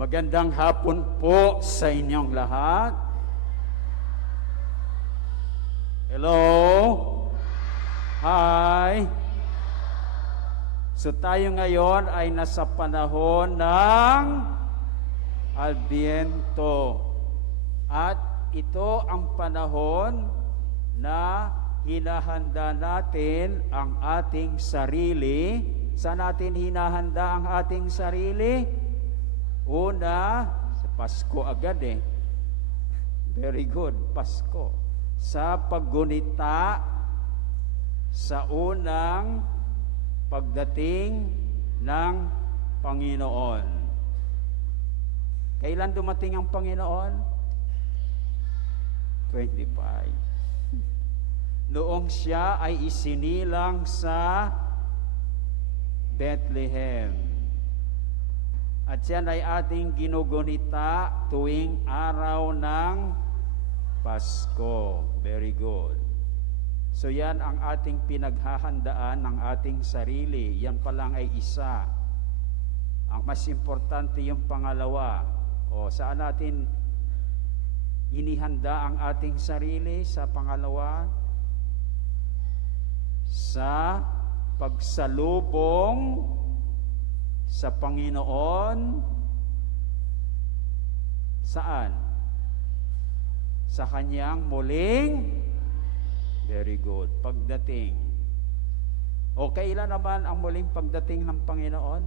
Magandang hapon po sa inyong lahat. Hello? Hi? So tayo ngayon ay nasa panahon ng Adbyento. At ito ang panahon na hinahanda natin ang ating sarili. Saan natin hinahanda ang ating sarili? Una, sa Pasko agad eh. Very good, Pasko. Sa paggunita sa unang pagdating ng Panginoon. Kailan dumating ang Panginoon? 25. Noong siya ay isinilang sa Bethlehem. At yan ay ating ginugunita tuwing araw ng Pasko. Very good. So yan ang ating pinaghahandaan ng ating sarili. Yan pa lang ay isa. Ang mas importante yung pangalawa. O saan natin inihanda ang ating sarili? Sa pangalawa, sa pagsalubong sa Panginoon. Saan? Sa kanyang muling, very good, pagdating. O kailan naman ang muling pagdating ng Panginoon?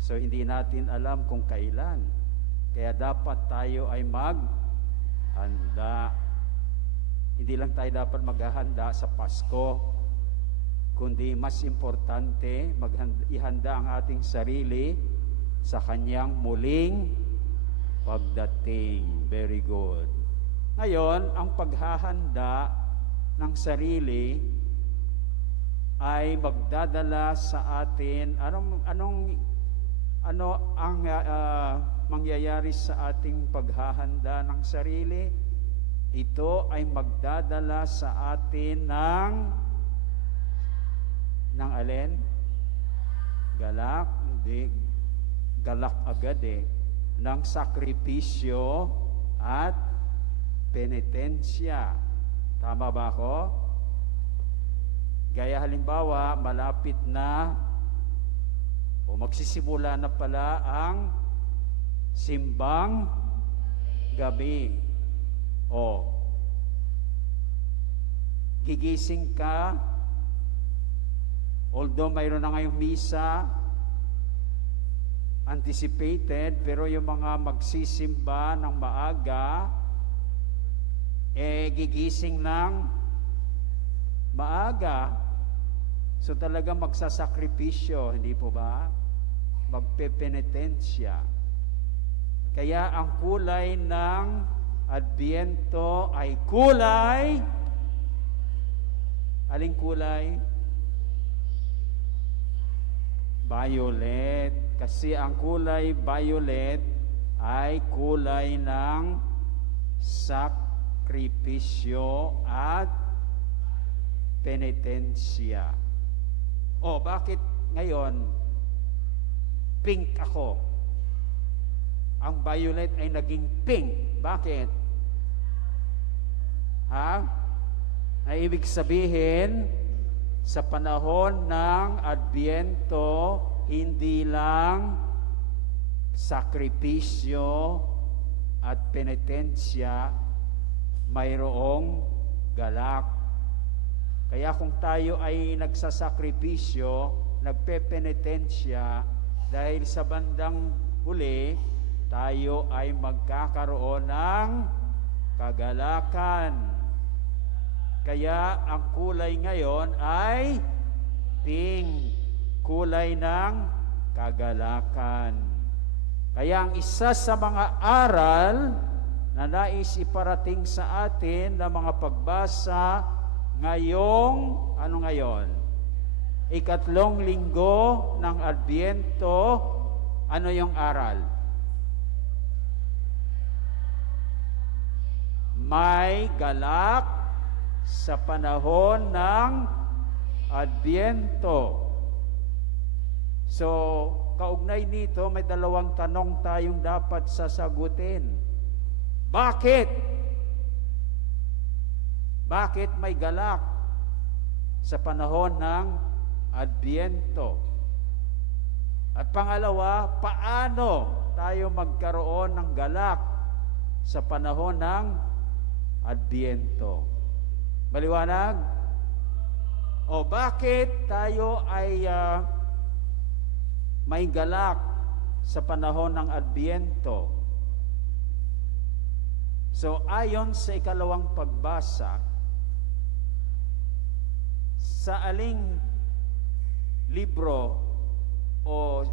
So hindi natin alam kung kailan. Kaya dapat tayo ay maghanda. Hindi lang tayo dapat maghahanda sa Pasko, kundi mas importante, ihanda ang ating sarili sa kanyang muling pagdating. Very good. Ngayon, ang paghahanda ng sarili ay magdadala sa atin, ano ang mangyayari sa ating paghahanda ng sarili? Ito ay magdadala sa atin ng alin? Galak? Hindi. Galak agad eh. Ng sakripisyo at penitensya. Tama ba ako? Gaya halimbawa, malapit na o magsisimula na pala ang simbang gabi. O gigising ka, although mayroon na ngayong misa, anticipated, pero yung mga magsisimba ng maaga, gigising ng maaga. So talaga magsasakripisyo, hindi po ba? Magpepenitensya. Kaya ang kulay ng Adbyento ay kulay. Aling kulay? Violet. Kasi ang kulay violet ay kulay ng sakripisyo at penitensya. O, bakit ngayon pink ako? Ang violet ay naging pink. Bakit? Ay ibig sabihin, sa panahon ng Adbyento, hindi lang sakripisyo at penitensya, mayroong galak. Kaya kung tayo ay nagsasakripisyo, nagpepenitensya, dahil sa bandang huli, tayo ay magkakaroon ng kagalakan. Kaya ang kulay ngayon ay pink, kulay ng kagalakan. Kaya ang isa sa mga aral na nais iparating sa atin na mga pagbasa ngayong, ano ngayon? Ikatlong linggo ng Adbyento, ano yung aral? May galak sa panahon ng Adbyento. So, kaugnay nito, may dalawang tanong tayong dapat sasagutin. Bakit? Bakit may galak sa panahon ng Adbyento? At pangalawa, paano tayo magkaroon ng galak sa panahon ng Adbyento? Maliwanag? O bakit tayo ay may galak sa panahon ng Adbyento? So, ayon sa ikalawang pagbasa, sa aling libro o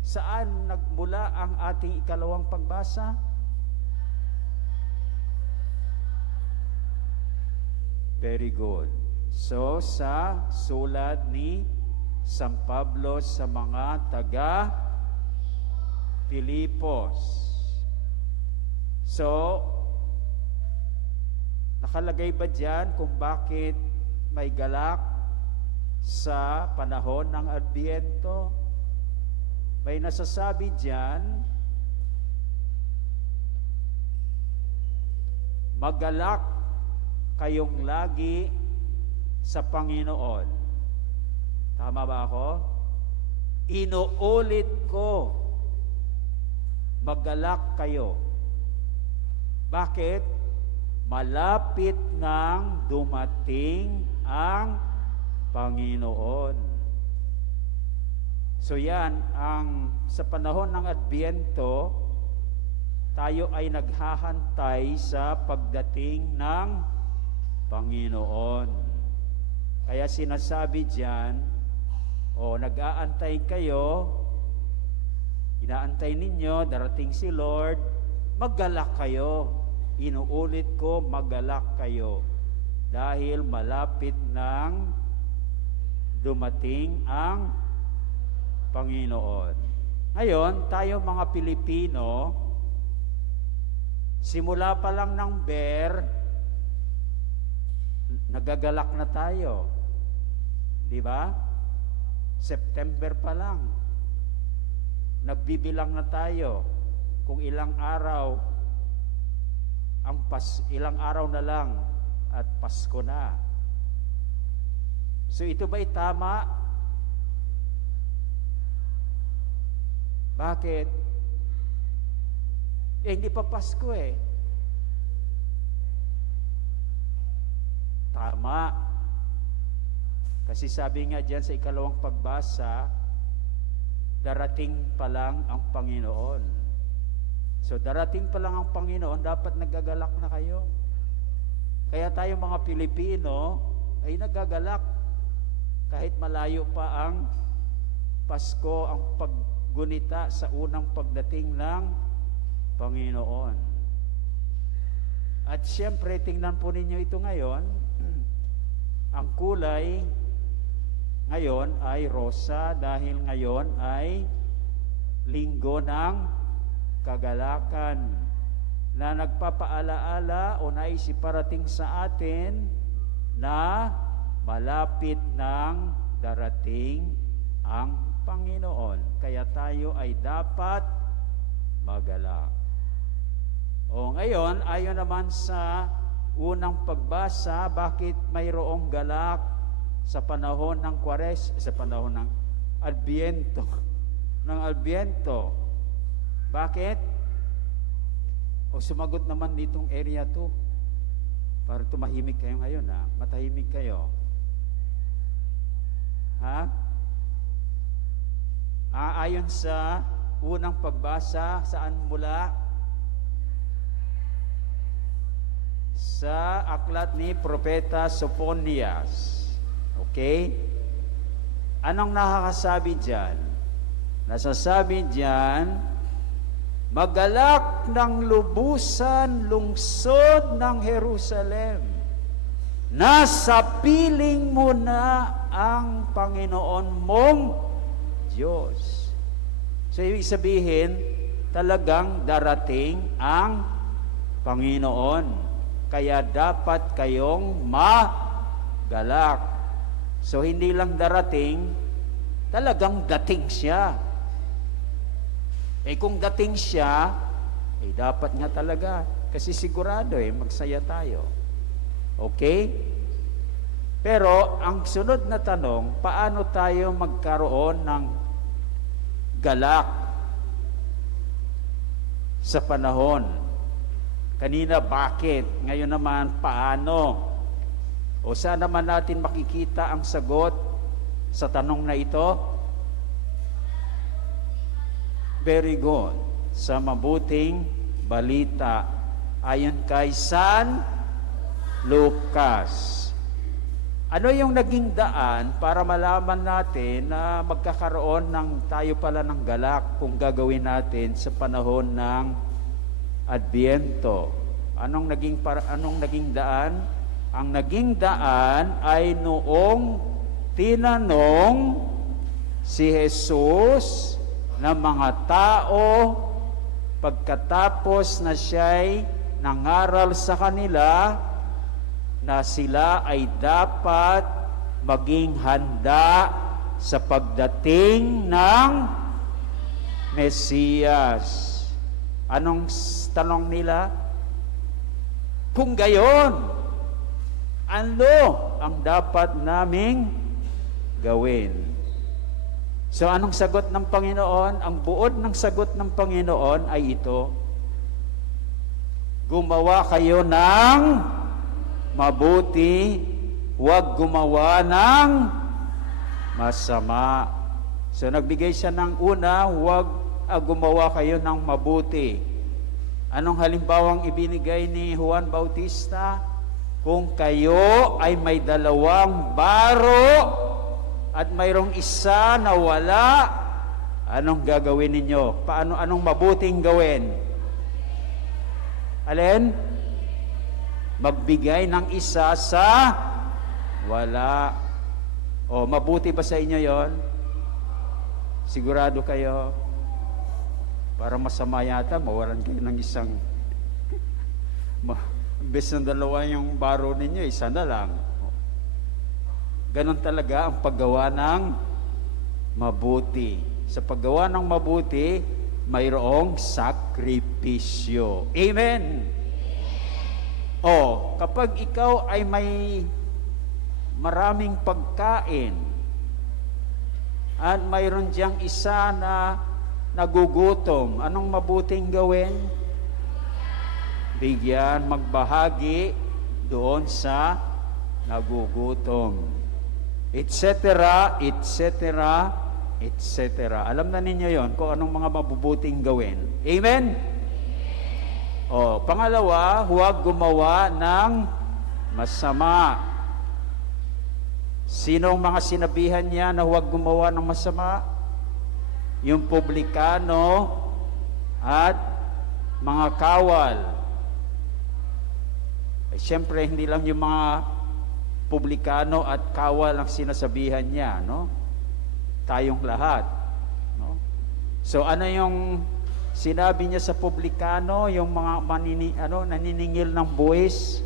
saan nagmula ang ating ikalawang pagbasa? Very good. So, sa sulat ni San Pablo sa mga taga Filipos. So, nakalagay ba dyan kung bakit may galak sa panahon ng Adbyento? May nasasabi dyan, magalak kayong lagi sa Panginoon. Tama ba ako? Inuulit ko, magalak kayo. Bakit? Malapit nang dumating ang Panginoon. So yan, sa panahon ng Adbyento, tayo ay naghahantay sa pagdating ng Panginoon. Kaya sinasabi diyan, nag-aantay kayo, inaantay ninyo, darating si Lord, maggalak kayo. Inuulit ko, maggalak kayo. Dahil malapit nang dumating ang Panginoon. Ngayon, tayo mga Pilipino, simula pa lang ng nagagalak na tayo. Di ba? September pa lang. Nagbibilang na tayo kung ilang araw ilang araw na lang at Pasko na. So ito ba'y tama? Bakit? Hindi pa Pasko eh. Tama. Kasi sabi nga dyan sa ikalawang pagbasa, darating pa lang ang Panginoon. So darating pa lang ang Panginoon, dapat nagagalak na kayo. Kaya tayo mga Pilipino ay nagagalak kahit malayo pa ang Pasko, ang paggunita sa unang pagdating ng Panginoon. At siyempre, tingnan po ninyo ito ngayon. Ang kulay ngayon ay rosa dahil ngayon ay linggo ng kagalakan na nagpapaalaala o naisiparating sa atin na malapit nang darating ang Panginoon. Kaya tayo ay dapat magalak. O ngayon, ayon naman sa unang pagbasa, bakit mayroong galak sa panahon ng sa panahon ng Adbyento? Bakit? O sumagot naman ditong area 2. Para tumahimik kayo ngayon, ha? Matahimik kayo. Ha? Ayon sa unang pagbasa, saan mula? Sa aklat ni Propeta Sophonias. Okay? Anong nakakasabi dyan? Nasasabi dyan, magalak ng lubusan lungsod ng Jerusalem. Nasa piling mo na ang Panginoon mong Diyos. So, ibig sabihin, talagang darating ang Panginoon. Kaya dapat kayong magalak. So, hindi lang darating, Talagang dating siya. Kung dating siya, dapat nga talaga. Kasi sigurado magsaya tayo. Okay? Pero, ang sunod na tanong, paano tayo magkaroon ng galak sa panahon? Kanina, bakit? Ngayon naman, paano? O saan naman natin makikita ang sagot sa tanong na ito? Very good. Sa mabuting balita ayon kay San Lucas. Ano yung naging daan para malaman natin na magkakaroon ng tayo pala ng galak kung gagawin natin sa panahon ng Adbyento? Anong naging daan? Ang naging daan ay noong tinanong si Jesus ng mga tao pagkatapos na siya'y nangaral sa kanila na sila ay dapat maging handa sa pagdating ng Mesiyas. Anong tanong nila? Kung gayon, ano ang dapat naming gawin? So, anong sagot ng Panginoon? Ang buod ng sagot ng Panginoon ay ito: gumawa kayo ng mabuti, huwag gumawa ng masama. So, nagbigay siya ng una, huwag gumawa kayo ng mabuti. Anong halimbawang ibinigay ni Juan Bautista? Kung kayo ay may 2 baro at mayroong isa na wala, anong gagawin ninyo? Anong mabuting gawin? Alin? Magbigay ng isa sa wala. O, mabuti ba sa inyo yon? Sigurado kayo? Para masama yata, mawalan kayo ng isang imbes ng 2 yung baro ninyo, isa na lang. Ganon talaga ang paggawa ng mabuti. Sa paggawa ng mabuti, mayroong sakripisyo. Amen! Kapag ikaw ay may maraming pagkain at mayroon diyang isa na nagugutom, anong mabuting gawin? Bigyan, magbahagi doon sa nagugutom. Etc., etc., etc. Alam na ninyo yon kung anong mga mabubuting gawin. Amen? Pangalawa, huwag gumawa ng masama. Sinong mga sinabihan niya na huwag gumawa ng masama? Yung publikano at mga kawal. Siyempre, hindi lang yung mga publikano at kawal ang sinasabihan niya, no? Tayong lahat, no? So, ano yung sinabi niya sa publikano, yung mga naniningil ng buwis?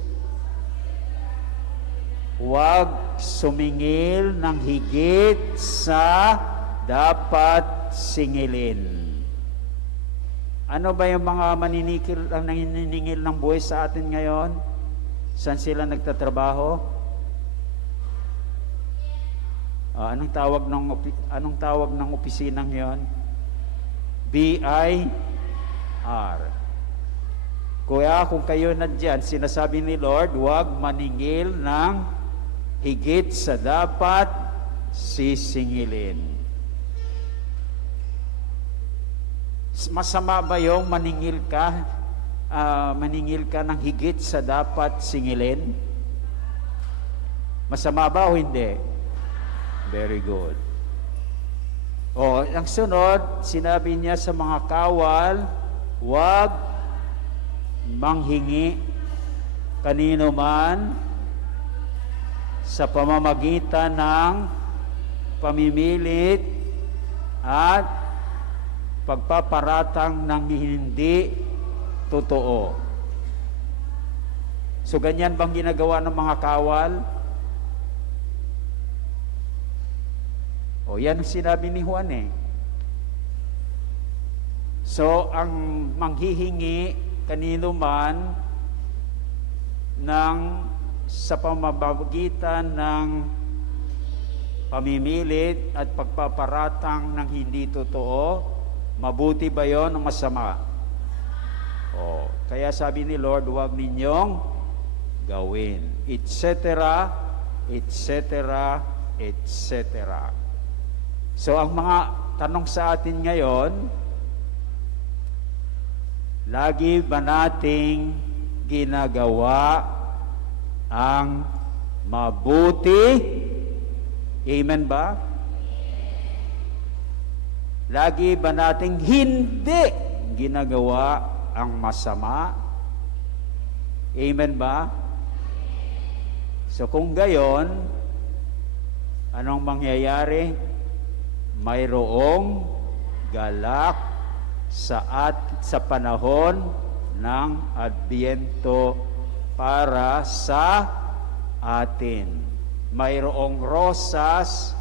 Huwag sumingil ng higit sa dapat singilin. Ano ba yung mga naniningil ng buwis sa atin ngayon? Saan sila nagtatrabaho? Anong tawag ng opisinang 'yon? BIR. Kaya kung kayo nandiyan, sinasabi ni Lord, huwag maningil ng higit sa dapat sisingilin. Masama ba yung maningil ka ng higit sa dapat singilin? Masama ba o hindi? Very good. Ang sunod, sinabi niya sa mga kawal, huwag manghingi kanino man sa pamamagitan ng pamimilit at pagpaparatang ng hindi totoo. So, ganyan bang ginagawa ng mga kawal? O yan ang sinabi ni Juan eh. So, ang manghihingi kanino man sa pamamagitan ng pamimilit at pagpaparatang ng hindi totoo, mabuti ba yon o masama? O, kaya sabi ni Lord, huwag ninyong gawin, etc., etc., etc. So, ang mga tanong sa atin ngayon, lagi ba nating ginagawa ang mabuti? Amen ba? Lagi ba nating hindi ginagawa ang masama? Amen ba? So kung gayon, anong mangyayari? Mayroong galak sa panahon ng Adbyento para sa atin. Mayroong rosas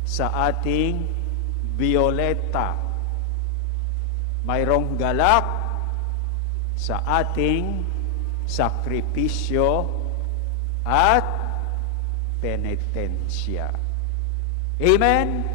sa ating violeta. Mayroong galak sa ating sakripisyo at penitensya. Amen?